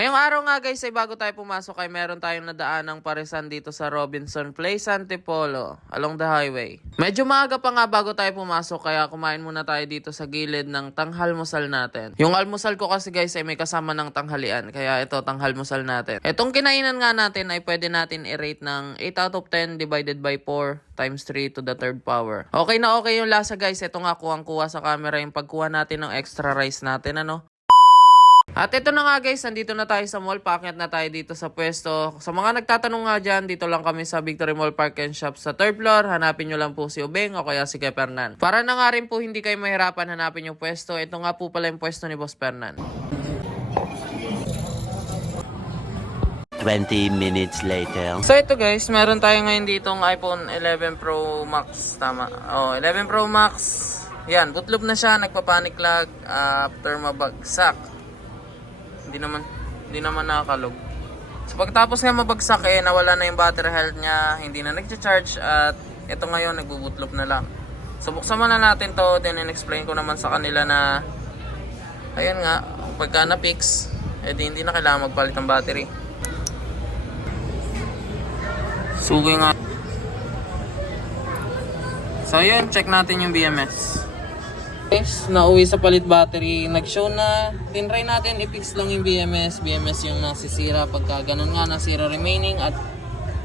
Ngayong araw nga guys ay bago tayo pumasok ay meron tayong nadaanang parisan dito sa Robinson Place, Antipolo, along the highway. Medyo maaga pa nga bago tayo pumasok kaya kumain muna tayo dito sa gilid ng tanghalmusal natin. Yung almusal ko kasi guys ay may kasama ng tanghalian kaya ito tanghalmusal natin. Itong kinainan nga natin ay pwede natin i-rate ng 8 out of 10 divided by 4 times 3 to the third power. Okay na okay yung lasa guys. Ito nga kuha sa camera yung pagkuha natin ng extra rice natin ano. At ito na nga guys, nandito na tayo sa mall, paakyat na tayo dito sa pwesto. Sa mga nagtatanong nga dyan, dito lang kami sa Victory Mall Park and Shop sa 3rd floor. Hanapin nyo lang po si Ubeng o kaya si Kuya Fernan. Para na nga rin po hindi kayo mahirapan hanapin yung pwesto, ito nga po pala yung pwesto ni Boss Fernan. 20 minutes later. So ito guys, meron tayo ngayon ditong iPhone 11 Pro Max, tama. 11 Pro Max. Yan, bootloop na siya, nagpa-panic lag after mabagsak. Hindi naman nakakalog. So pagtapos nga mabagsak nawala na yung battery health niya, hindi na nagcha-charge at ito ngayon nagbo-bootloop na lang. So buksan muna natin to, then in-explain ko naman sa kanila na ayun nga, pagka na-fix, hindi na kailangan magpalit ng battery. Sugi nga. So yun, check natin yung BMS. Guys, nauwi sa palit battery, nag-show na, tinry natin i-fix lang yung BMS yung nasisira pagka ganun nga, nasira remaining at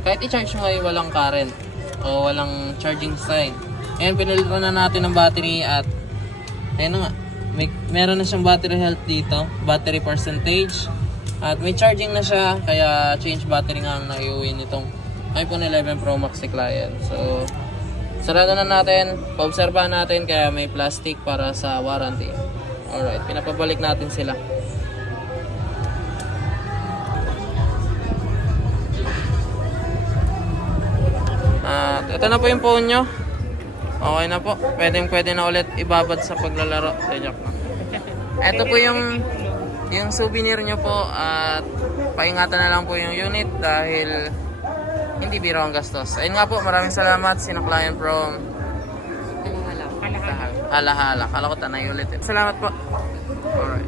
kahit i-charge mo ay walang current o walang charging sign. Ayan, pinalitan na natin ng battery at ayun na nga, meron na siyang battery health dito, battery percentage at may charging na siya, kaya change battery nga ang naiuwi nitong iPhone 11 Pro Max si client. So sarado na natin, paobserbahan natin kaya may plastic para sa warranty. Alright, pinapabalik natin sila. At ito na po yung phone nyo. Okay na po, pwede na ulit ibabad sa paglalaro. Joke lang. Ito po yung souvenir nyo po at paingatan na lang po yung unit dahil hindi biro ang gastos. Ayun nga po, maraming salamat. Sino client from Hala. Kala ko tanay ulit. Salamat po. Alright.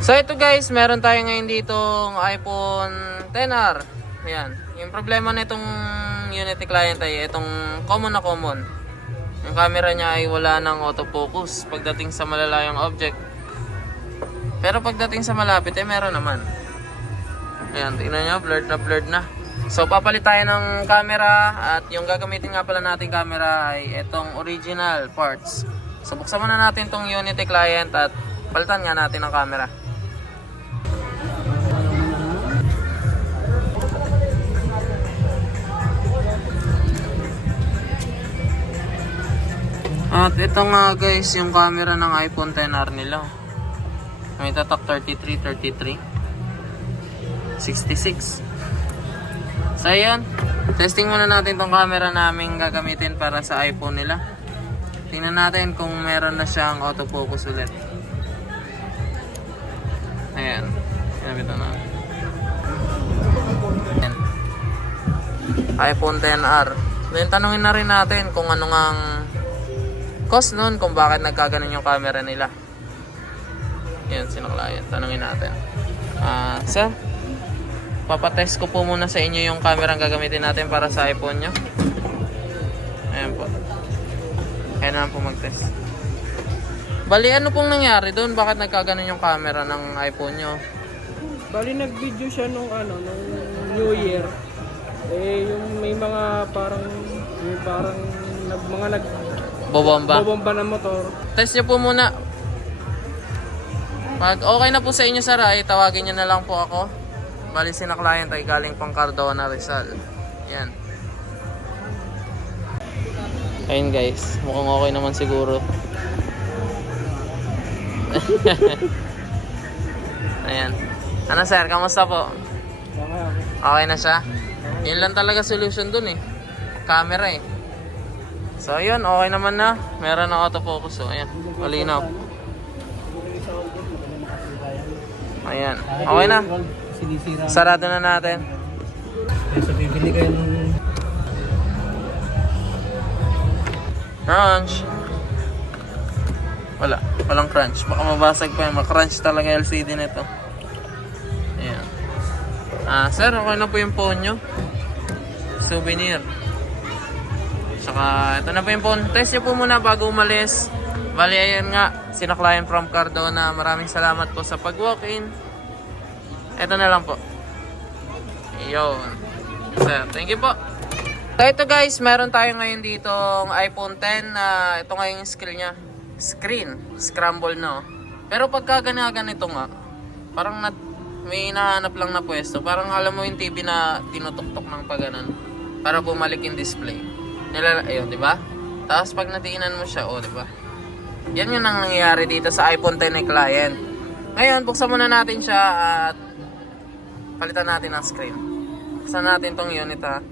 So ito guys, meron tayo ngayon ditong iPhone XR. Ayan. Yung problema na itong Unity client ay itong common. Yung camera niya ay wala ng autofocus pagdating sa malalayong object. Pero pagdating sa malapit meron naman. Ayan, tingnan nyo, blurred na. So papalit tayo ng camera at yung gagamitin nga pala natin camera ay itong original parts. So buksan muna natin itong Unity client at palitan nga natin ng camera. At ito nga guys yung camera ng iPhone XR nila. May tatak 33, 66. So ayan, testing muna natin tong camera namin gagamitin para sa iPhone nila. Tingnan natin kung meron na siyang autofocus ulit. Ayan, gamitin natin. Ayan. iPhone XR. Then tanungin na rin natin kung ano ngang cost nun, kung bakit nagkaganon yung camera nila. Ayan, sino client, tanungin natin. Sir, papatest ko po muna sa inyo yung camera ang gagamitin natin para sa iPhone nyo. Ayan po. Kaya naman po mag-test. Bali, ano pong nangyari doon? Bakit nagkaganon yung camera ng iPhone nyo? Bali, nag-video siya nung New Year. Yung may mga Bobomba na motor. Test nyo po muna. Pag okay na po sa inyo sir ay tawagin nyo na lang po ako. Bali sina client ay galing pang Cardona, Rizal. Yan. Ayun guys, mukhang okay naman siguro. Ayan. Ano sir, kamusta po? Okay na siya? Yun lang talaga solution dun camera So yun, okay naman na. Meron na autofocus. So ayan, malinaw. Ayan, okay na. Sarado na natin. So bibili kayo ng crunch. Walang crunch. Baka mabasag pa yan. Makrunch talaga LCD nito. Ayan. Sir, okay na po yung phone nyo. Souvenir. Saka, ito na po yung phone. Test nyo po muna bago umalis. Bali, ayan nga, sina client from Cardona. Maraming salamat po sa pag-walk-in. Ito na lang po. Ayun. Sir, thank you po. So, ito guys, meron tayo ngayon dito iPhone 10 na ito nga yung screen. Scramble no. Pero pagka ganito nga, parang may hinahanap lang na pwesto. Parang alam mo yung TV na tinutuktok ng paganan para bumalik yung display. Ayun, di ba? Tapos pag natiinan mo siya, di ba? Yan yung nangyayari dito sa iPhone 10 ni client. Ngayon, buksan muna natin siya at palitan natin ang screen. Buksan natin tong unit ha.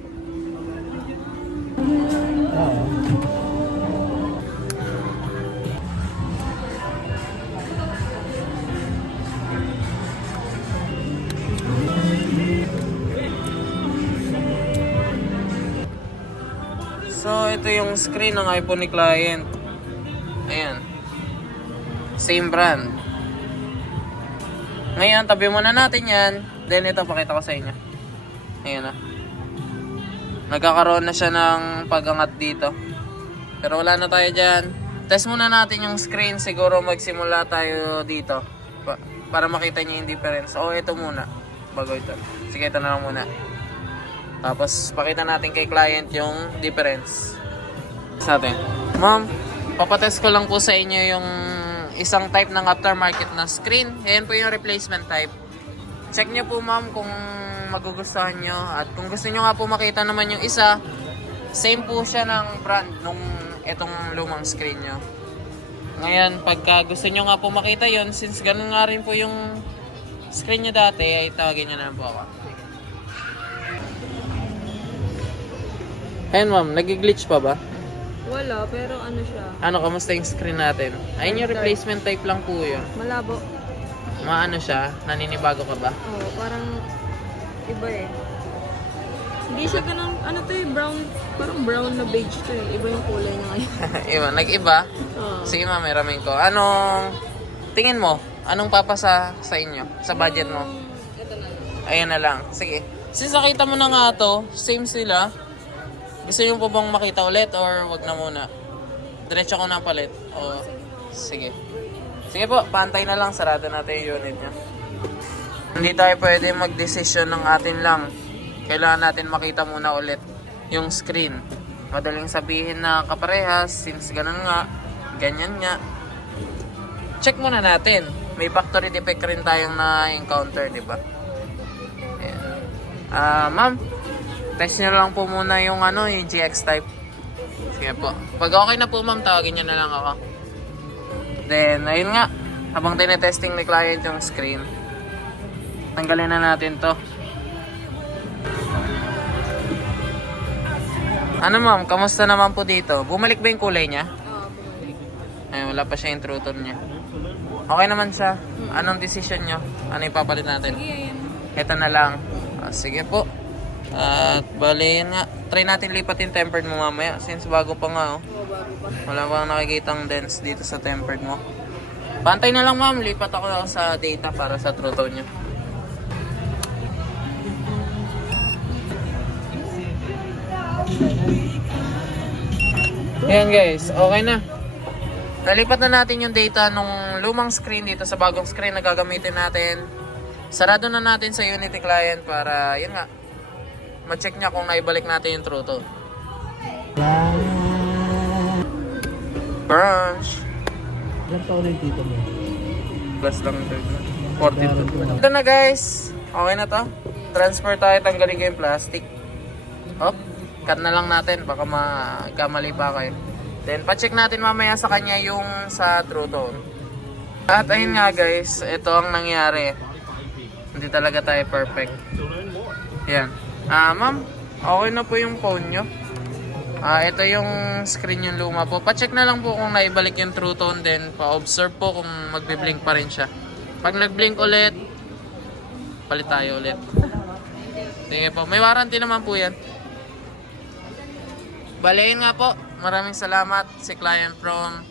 So, ito yung screen ng iPhone ni client. Ayan. Same brand. Ngayon, tabi muna natin yan. Then, ito, pakita ko sa inyo. Ayan na. Nagkakaroon na siya ng pag-angat dito. Pero wala na tayo dyan. Test muna natin yung screen. Siguro magsimula tayo dito. Para makita niyo yung difference. O, ito muna. Bago ito. Sige, ito na lang muna. Tapos, pakita natin kay client yung difference. Sa atin. Ma'am, papatest ko lang po sa inyo yung isang type ng aftermarket na screen. Ayan po yung replacement type. Check nyo po ma'am kung magugustuhan nyo. At kung gusto nyo nga po makita naman yung isa, same po siya ng brand nung itong lumang screen nyo. Ngayon, pagka gusto nyo nga po makita yon, since ganun nga rin po yung screen nyo dati, ay tawagin nyo na po ako. Ayan ma'am, nag-glitch pa ba? Wala, pero ano siya? Ano, kamusta yung screen natin? Ayun yung replacement type lang po yun. Malabo. Maano siya? Naninibago ka ba? Oo, parang iba eh. Hindi siya ganun, ano to eh, brown, parang brown na beige to eh. Iba yung kulay niya ngayon. Iba, nag-iba? Oo. Sige ma'am, meron ko. Anong tingin mo? Anong papasa sa inyo? Sa budget mo? Ito na lang. Ayan na lang. Sige. Since nakita mo na nga to, same sila. Gusto nyo po bang makita ulit or wag na muna? Diretso ko na palit. O, sige. Sige po, pantay na lang. Sarado natin yung unit niya. Hindi tayo pwede mag-decision ng atin lang. Kailangan natin makita muna ulit yung screen. Madaling sabihin na kaparehas, since ganun nga, ganyan nga. Check muna natin. May factory defect rin tayong na-encounter, di ba? Ma'am, test nyo lang po muna yung yung GX type. Sige po. Pag okay na po ma'am, tawagin nyo na lang ako. Then, ayun nga. Habang tinetesting ni client yung screen, tanggalin na natin to. Ano ma'am, kamusta naman po dito? Bumalik ba yung kulay niya? Oo, bumalik. Ay, wala pa siya yung true tone niya. Okay naman siya. Anong decision nyo? Ano ipapalit natin? Sige, yan. Ito na lang. Sige po. At bali yun nga. Try natin lipat yung tempered mo mamaya. Since bago pa nga Oo, bago pa. Wala bang nakikitang dents dito sa tempered mo. Pantay na lang ma'am. Lipat ako sa data para sa true tone nyo. Ayan guys. Okay na. Nalipat na natin yung data nung lumang screen dito sa bagong screen na gagamitin natin. Sarado na natin sa Unity client para yun nga. Ma-check niya kung naibalik natin yung true tone. Brunch. Ilang taon na yung tito mo? Plus lang ito. 42. Ito na guys. Okay na to. Transfer tayo. Tanggalin ko yung plastic. Hop. Cut na lang natin. Baka magkamali pa kayo. Then pa-check natin mamaya sa kanya yung sa true tone. At ayun nga guys. Ito ang nangyari. Hindi talaga tayo perfect. Yan. Ma'am, okay na po yung phone nyo. Ito yung screen yung luma po. Pa-check na lang po kung naibalik yung true tone. Then pa-observe po kung magbe-blink pa rin siya. Pag nag-blink ulit, palit tayo ulit. Sige po. May warranty naman po yan. Balayin nga po. Maraming salamat. Si client from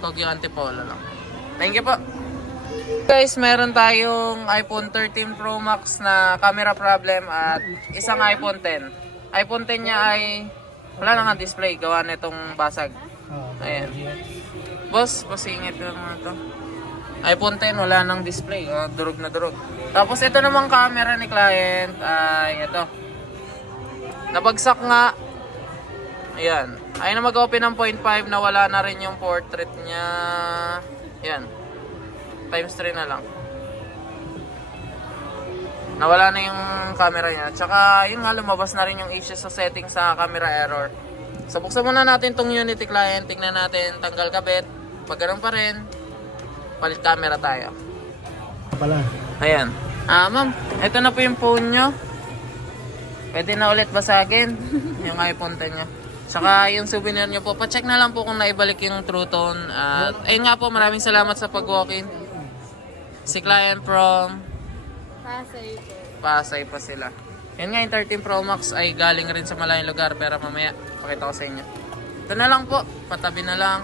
Kogyo Antipolo lang. Thank you po. Guys, meron tayong iPhone 13 Pro Max na camera problem at isang iPhone 10. iPhone 10 niya ay wala na nga display, gawa nitong basag. Ayan. Boss, pasingit ko naman ito. iPhone 10, wala nang display. Durog na durog. Tapos ito namang camera ni client ay ito. Nabagsak nga. Ayan. Ayun na mag-open ng 0.5 na wala na rin yung portrait niya. Ayan. Times 3 na lang. Nawala na yung camera niya. Tsaka yun nga, lumabas na rin yung issue sa setting sa camera error. So buksan muna natin tong Unity client. Tingnan natin, tanggal kabit. Pag ganun pa rin, palit camera tayo. Pala. Ayan. Ma'am, ito na po yung phone nyo. Pwede na ulit basagin yung iPhone 10 nyo. Saka yung souvenir nyo po, pacheck na lang po kung naibalik yung True Tone. At ayun nga po, maraming salamat sa pag-walk-in. Si client from Pasay po. Pasay pa sila. Yun nga, yung 13 Pro Max ay galing rin sa malayong lugar, pero mamaya pakita ko sa inyo. Ito na lang po, patabi na lang.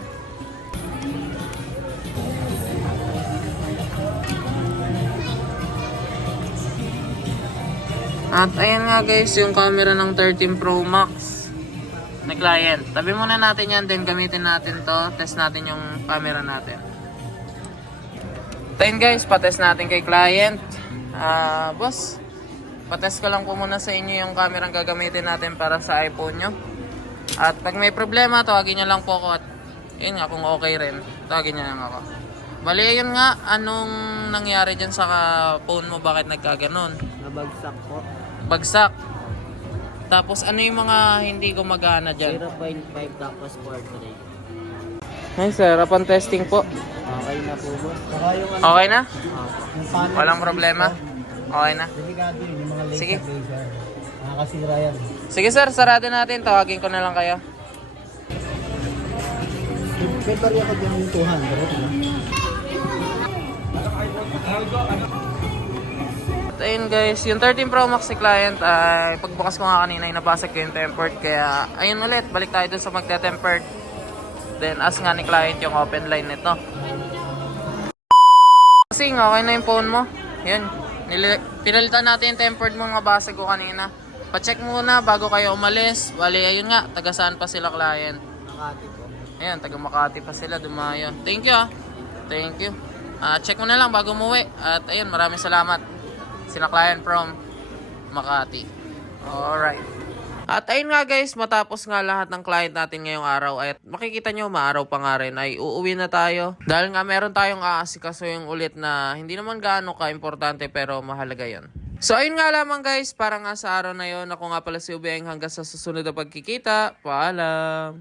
At ayan nga guys, yung camera ng 13 Pro Max na client. Tabi muna natin yan, then gamitin natin to. Test natin yung camera natin. Then guys, patest natin kay client. Boss, patest ko lang po muna sa inyo yung camera ang gagamitin natin para sa iPhone nyo. At pag may problema, tawagin nyo lang po ako. At yun nga, kung okay rin, tawagin nyo lang ako. Bali, yun nga, anong nangyari dyan sa phone mo? Bakit nagkaganon? Nabagsak po. Bagsak. Tapos ano yung mga hindi gumagana dyan? 0.5 tapos portrait. Ay sir, upon testing po. Okay na po boss. Saka yung Okay na? yung panel. Walang problema? Okay na? Delikado yun, yung mga Sige. laser. Nakakasira yan. Sige sir, sarado natin. Tawagin ko na lang kayo. May barya ka dyan yung 200. At ayun guys, yung 13 Pro Max si client ay pagbukas ko nga kanina ay nabasag ko yung tempered. Kaya ayun ulit, balik tayo dun sa magte-tempered. Then ask nga ni client yung open line nito. Kasi okay na yung phone mo. Yun, pinalitan natin yung tempered mo nga basag ko kanina. Pa-check muna bago kayo umalis. Bali, ayun nga, taga saan pa sila client? Makati po. Ayan, taga Makati pa sila, dumayo. Thank you Thank you. Check mo na lang bago umuwi. At ayun, maraming salamat. Sina client from Makati. Alright. At ayun nga guys, matapos nga lahat ng client natin ngayong araw at makikita nyo maaraw pa nga rin ay uuwi na tayo. Dahil nga meron tayong aasikasuhin ulit na hindi naman gaano ka-importante pero mahalaga yon. So ayun nga lamang guys, para nga sa araw na yon, ako nga pala si Ubeng hanggang sa susunod na pagkikita. Paalam!